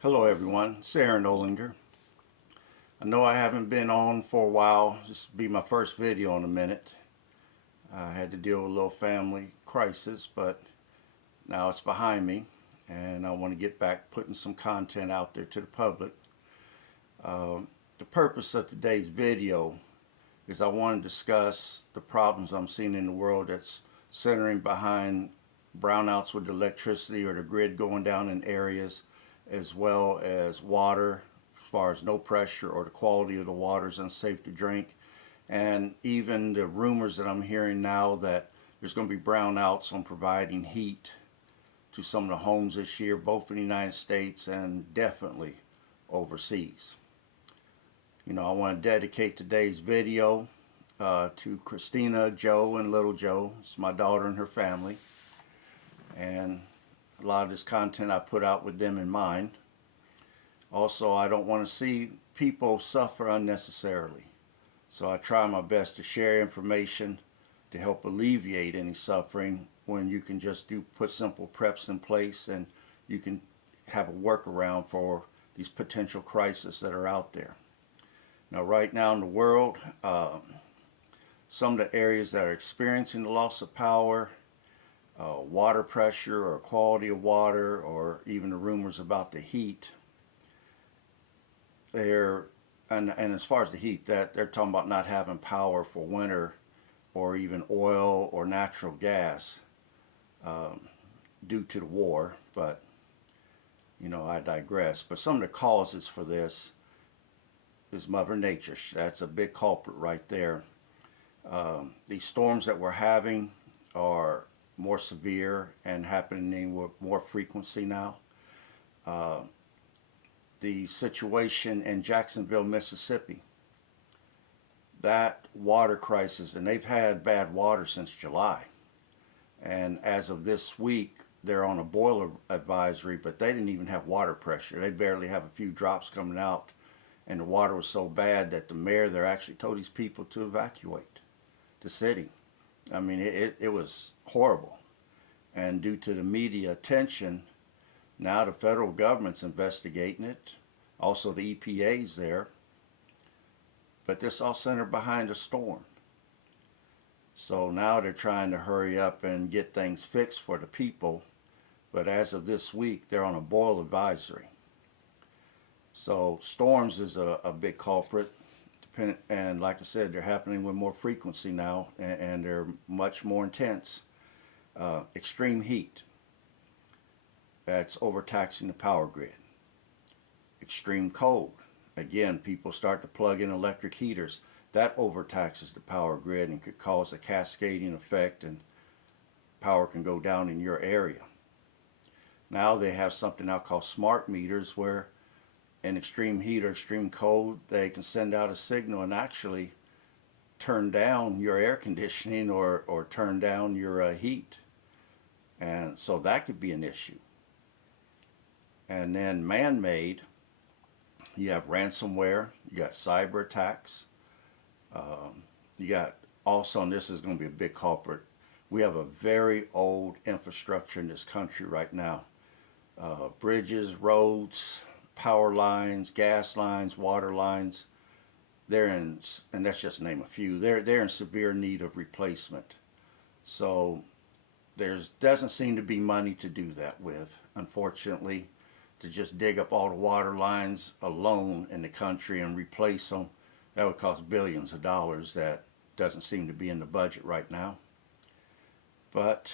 Hello everyone, it's Aaron Olinger. I know I haven't been on for a while. This will be my first video in a minute. I had to deal with a little family crisis, but now it's behind me and I want to get back putting some content out there to the public. The purpose of today's video is I want to discuss the problems I'm seeing in the world that's centering behind brownouts with electricity or the grid going down in areas, as well as water, as far as no pressure or the quality of the water is unsafe to drink, and even the rumors that I'm hearing now that there's going to be brownouts on providing heat to some of the homes this year, both in the United States and definitely overseas. I want to dedicate today's video to Christina, Joe, and Little Joe. It's my daughter and her family. And a lot of this content I put out with them in mind. Also, I don't want to see people suffer unnecessarily. So I try my best to share information to help alleviate any suffering when you can just put simple preps in place and you can have a workaround for these potential crises that are out there. Now, right now in the world, some of the areas that are experiencing the loss of power, water pressure or quality of water, or even the rumors about the heat, and as far as the heat, that they're talking about not having power for winter, or even oil or natural gas due to the war. But I digress. But some of the causes for this is Mother Nature. That's a big culprit right there. These storms that we're having are more severe and happening with more frequency now. The situation in Jacksonville, Mississippi, that water crisis, and they've had bad water since July. And as of this week, they're on a boiler advisory, but they didn't even have water pressure. They barely have a few drops coming out. And the water was so bad that the mayor there actually told these people to evacuate the city. I mean, it was horrible. And due to the media attention, now the federal government's investigating it. Also the EPA's there. But this all centered behind a storm. So now they're trying to hurry up and get things fixed for the people. But as of this week, they're on a boil advisory. So storms is a big culprit, and like I said, they're happening with more frequency now, and they're much more intense. Extreme heat, that's overtaxing the power grid. Extreme cold, again, people start to plug in electric heaters. That overtaxes the power grid and could cause a cascading effect, and power can go down in your area. Now they have something now called smart meters, where in extreme heat or extreme cold, they can send out a signal and actually turn down your air conditioning or turn down your heat. And so that could be an issue. And then man-made, you have ransomware, you got cyber attacks, you got also, and this is going to be a big culprit, we have a very old infrastructure in this country right now. Bridges, roads, power lines, gas lines, water lines, and that's just to name a few, they're in severe need of replacement. So doesn't seem to be money to do that with, unfortunately, to just dig up all the water lines alone in the country and replace them. That would cost billions of dollars. That doesn't seem to be in the budget right now. But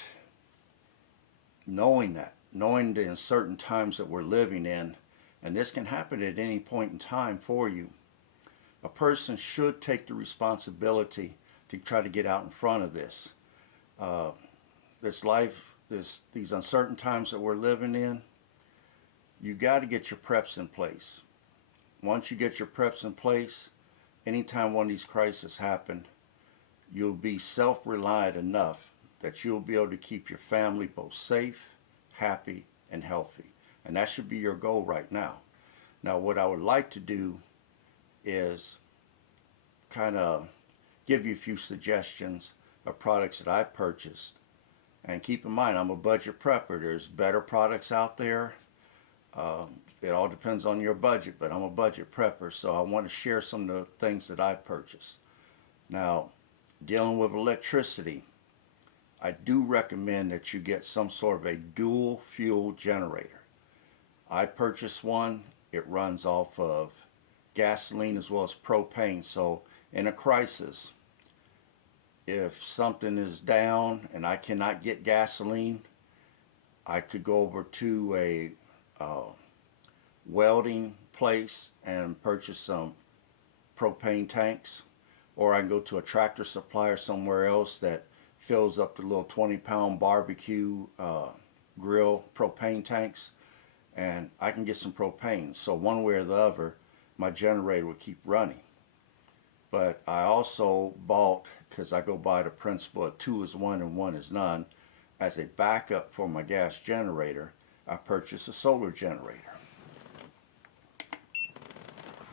knowing the uncertain times that we're living in, and this can happen at any point in time for you, a person should take the responsibility to try to get out in front of this. These uncertain times that we're living in, you got to get your preps in place. Once you get your preps in place, anytime one of these crises happen, you'll be self-reliant enough that you'll be able to keep your family both safe, happy, and healthy. And that should be your goal right now. Now, what I would like to do is kind of give you a few suggestions of products that I purchased. And keep in mind, I'm a budget prepper. There's better products out there. It all depends on your budget, but I'm a budget prepper, so I want to share some of the things that I purchased. Now, dealing with electricity, I do recommend that you get some sort of a dual fuel generator. I purchased one. It runs off of gasoline as well as propane. So in a crisis, if something is down and I cannot get gasoline, I could go over to a welding place and purchase some propane tanks, or I can go to a Tractor Supply or somewhere else that fills up the little 20-pound barbecue grill propane tanks, and I can get some propane. So one way or the other, my generator will keep running. But I also bought, because I go by the principle of 2 is 1 and 1 is none, as a backup for my gas generator, I purchased a solar generator.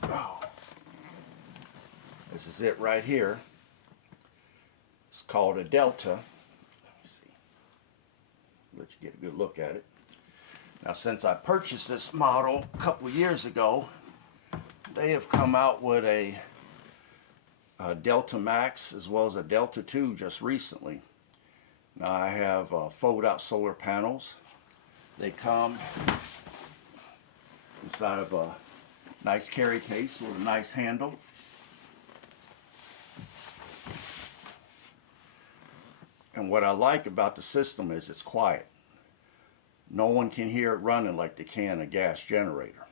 Oh. This is it right here. It's called a Delta. Let me see. Let you get a good look at it. Now, since I purchased this model a couple years ago, they have come out with a Delta Max as well as a Delta 2 just recently. Now, I have fold-out solar panels. They come inside of a nice carry case with a nice handle. And what I like about the system is it's quiet. No one can hear it running like they can a gas generator.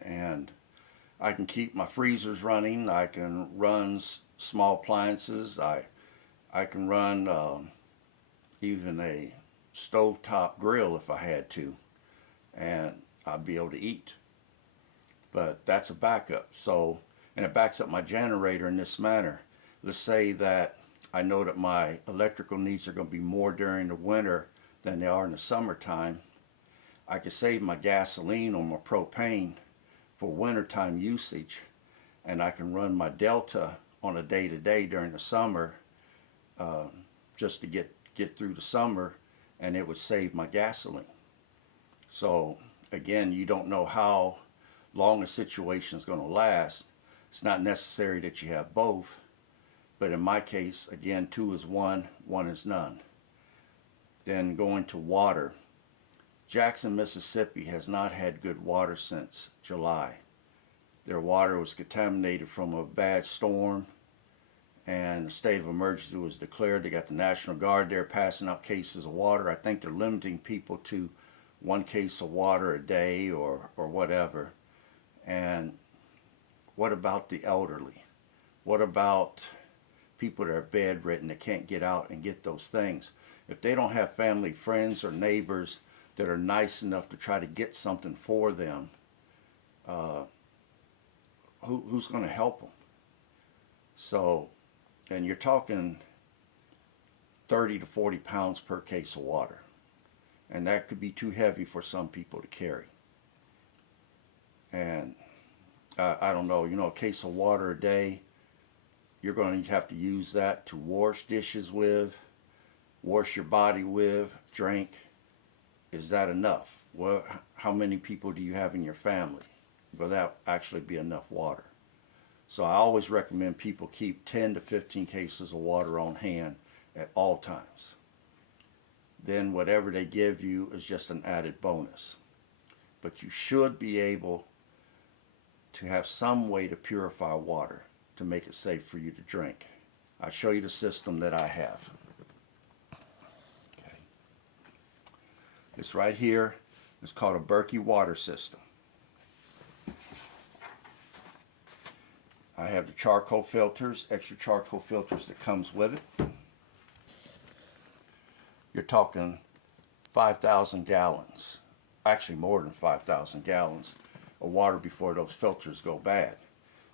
And I can keep my freezers running. I can run small appliances. I can run even a stovetop grill if I had to, and I'd be able to eat. But that's a backup. So, and it backs up my generator in this manner. Let's say that I know that my electrical needs are going to be more during the winter than they are in the summertime. I could save my gasoline or my propane for wintertime usage, and I can run my Delta on a day-to-day during the summer just to get through the summer, and it would save my gasoline. So again, you don't know how long a situation is going to last. It's not necessary that you have both, but in my case, again, 2 is 1, 1 is none. Then going to water. Jackson, Mississippi has not had good water since July. Their water was contaminated from a bad storm, and a state of emergency was declared. They got the National Guard there passing out cases of water. I think they're limiting people to 1 case of water a day or whatever. And what about the elderly? What about people that are bedridden that can't get out and get those things? If they don't have family, friends, or neighbors that are nice enough to try to get something for them, who's going to help them? So, and you're talking 30 to 40 pounds per case of water. And that could be too heavy for some people to carry. And I don't know, a case of water a day, you're going to have to use that to wash dishes with, wash your body with, drink. Is that enough? Well, how many people do you have in your family? Will that actually be enough water? So I always recommend people keep 10 to 15 cases of water on hand at all times. Then whatever they give you is just an added bonus. But you should be able to have some way to purify water to make it safe for you to drink. I'll show you the system that I have. Okay. This right here is called a Berkey water system. I have the charcoal filters, extra charcoal filters that comes with it. You're talking 5,000 gallons, actually more than 5,000 gallons of water before those filters go bad.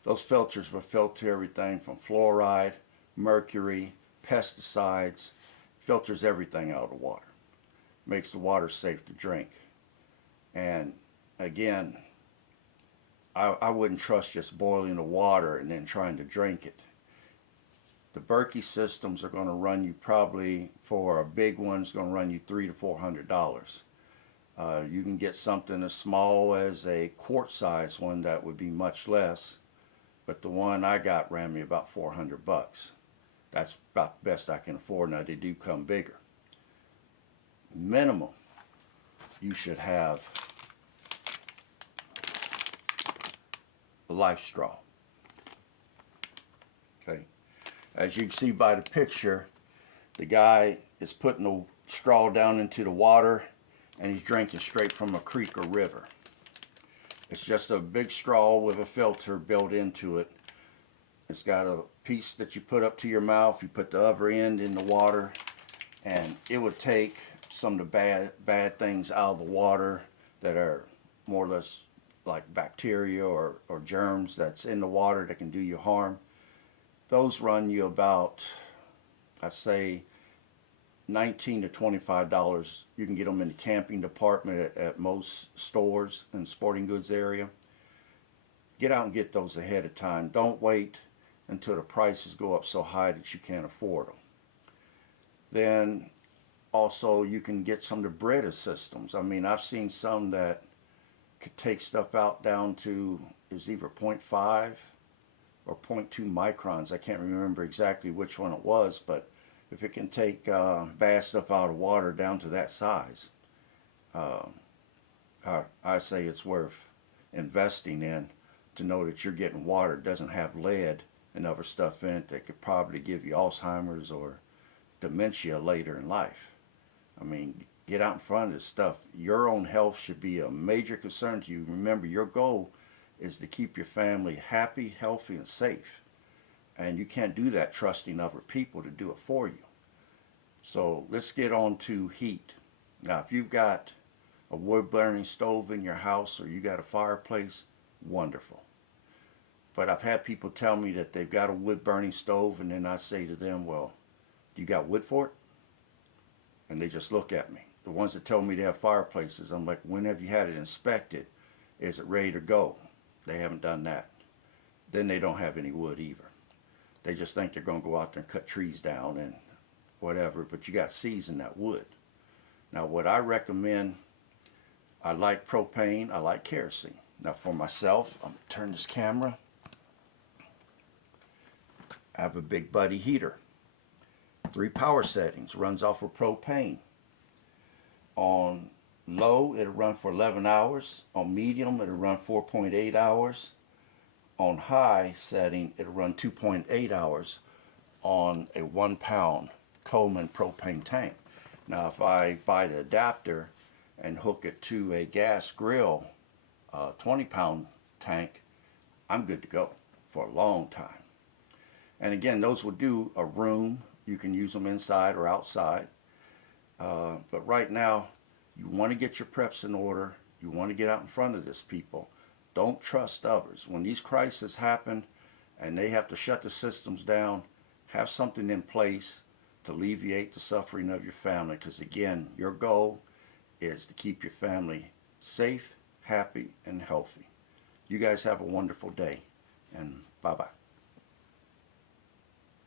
Those filters will filter everything from fluoride, mercury, pesticides, filters everything out of the water. Makes the water safe to drink. And again, I wouldn't trust just boiling the water and then trying to drink it. The Berkey systems are going to run you probably, for a big one, it's going to run you $300 to $400. You can get something as small as a quart size one that would be much less, but the one I got ran me about 400 bucks. That's about the best I can afford. Now they do come bigger. Minimum, you should have a life straw. Okay, as you can see by the picture, the guy is putting the straw down into the water and he's drinking straight from a creek or river. It's just a big straw with a filter built into it. It's got a piece that you put up to your mouth. You put the other end in the water, and it would take some of the bad things out of the water that are more or less like bacteria or germs that's in the water that can do you harm. Those run you about, I'd say, $19 to $25. You can get them in the camping department at most stores in the sporting goods area. Get out and get those ahead of time. Don't wait until the prices go up so high that you can't afford them. Then also you can get some of the Brita systems. I mean, I've seen some that could take stuff out down to, is either 0.5 or 0.2 microns. I can't remember exactly which one it was, but if it can take bad stuff out of water down to that size, I say it's worth investing in, to know that you're getting water that doesn't have lead and other stuff in it that could probably give you Alzheimer's or dementia later in life. I mean, get out in front of this stuff. Your own health should be a major concern to you. Remember, your goal is to keep your family happy, healthy, and safe. And you can't do that trusting other people to do it for you. So let's get on to heat. Now, if you've got a wood burning stove in your house or you got a fireplace, wonderful. But I've had people tell me that they've got a wood burning stove, and then I say to them, well, do you got wood for it? And they just look at me. The ones that tell me they have fireplaces, I'm like, when have you had it inspected? Is it ready to go? They haven't done that. Then they don't have any wood either. They just think they're going to go out there and cut trees down and whatever, but you got to season that wood. Now, what I recommend, I like propane, I like kerosene. Now, for myself, I'm going to turn this camera. I have a Big Buddy heater. 3 power settings, runs off of propane. On low, it'll run for 11 hours. On medium, it'll run 4.8 hours. On high setting, it'll run 2.8 hours on a 1-pound Coleman propane tank. Now, if I buy the adapter and hook it to a gas grill 20-pound tank, I'm good to go for a long time. And again, those will do a room. You can use them inside or outside. But right now, you want to get your preps in order. You want to get out in front of this, people. Don't trust others. When these crises happen and they have to shut the systems down, have something in place to alleviate the suffering of your family. Because again, your goal is to keep your family safe, happy, and healthy. You guys have a wonderful day, and bye-bye.